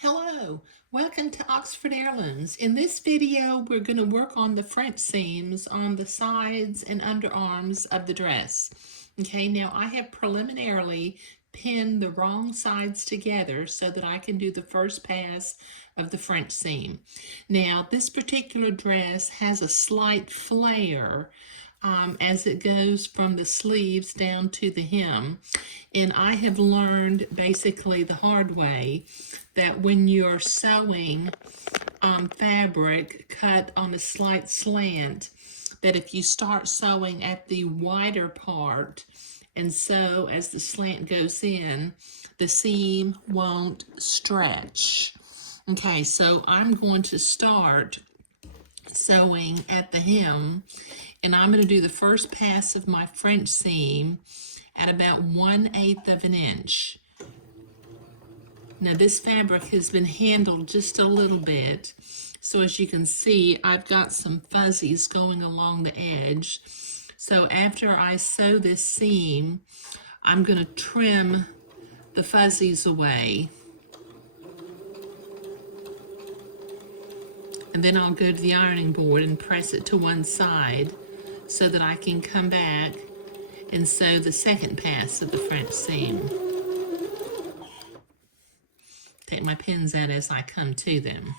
Hello, welcome to Oxford Heirlooms. In this video, we're going to work on the front seams on the sides and underarms of the dress. Okay, now I have preliminarily pinned the wrong sides together so that I can do the first pass of the front seam. Now, this particular dress has a slight flare as it goes from the sleeves down to the hem. And I have learned basically the hard way that when you're sewing fabric cut on a slight slant, that if you start sewing at the wider part and sew as the slant goes in, the seam won't stretch. Okay, so I'm going to start sewing at the hem, and I'm going to do the first pass of my French seam at about 1/8 of an inch. Now this fabric has been handled just a little bit, so as you can see, I've got some fuzzies going along the edge. So after I sew this seam, I'm going to trim the fuzzies away. And then I'll go to the ironing board and press it to one side so that I can come back and sew the second pass of the French seam. Take my pins out as I come to them.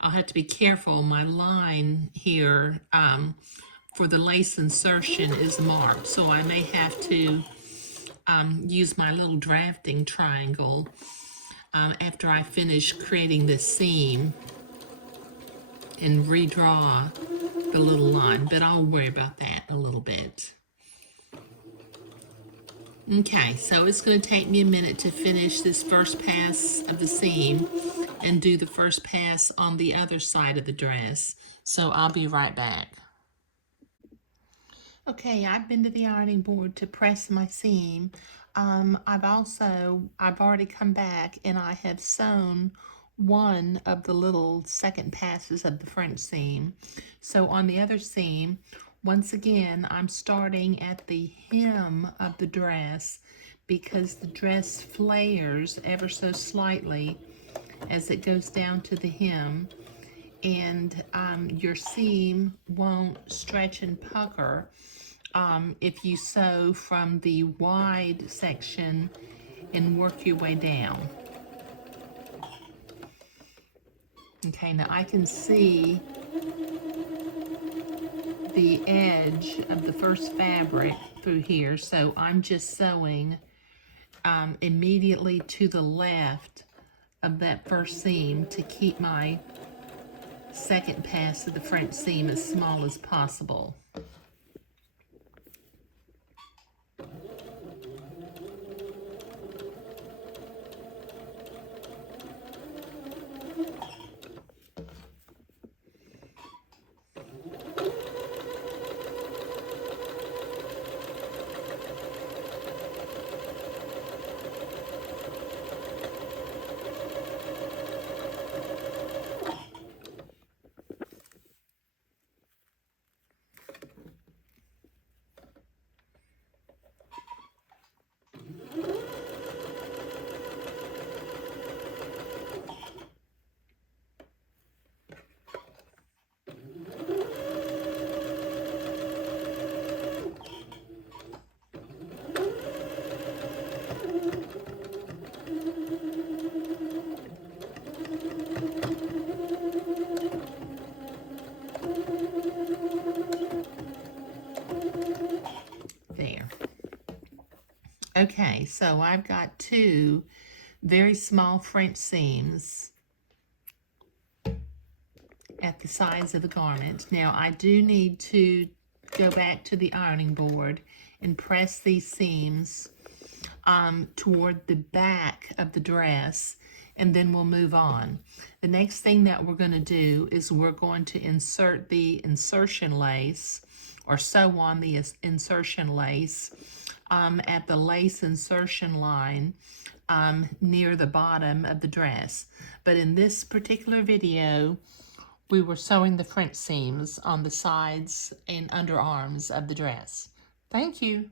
I'll have to be careful. My line here for the lace insertion is marked, so I may have to use my little drafting triangle after I finish creating this seam and redraw the little line, but I'll worry about that a little bit. Okay, so it's going to take me a minute to finish this first pass of the seam and do the first pass on the other side of the dress. So I'll be right back. Okay, I've been to the ironing board to press my seam. I've already come back and I have sewn one of the little second passes of the French seam. So on the other seam, once again, I'm starting at the hem of the dress because the dress flares ever so slightly as it goes down to the hem, and your seam won't stretch and pucker if you sew from the wide section and work your way down. Okay, now I can see the edge of the first fabric through here, so I'm just sewing immediately to the left of that first seam to keep my second pass of the French seam as small as possible. There. Okay, so I've got two very small French seams at the sides of the garment. Now I do need to go back to the ironing board and press these seams toward the back of the dress, and then we'll move on. The next thing that we're going to do is we're going to insert the insertion lace, or sew on the insertion lace at the lace insertion line near the bottom of the dress. But in this particular video, we were sewing the French seams on the sides and underarms of the dress. Thank you.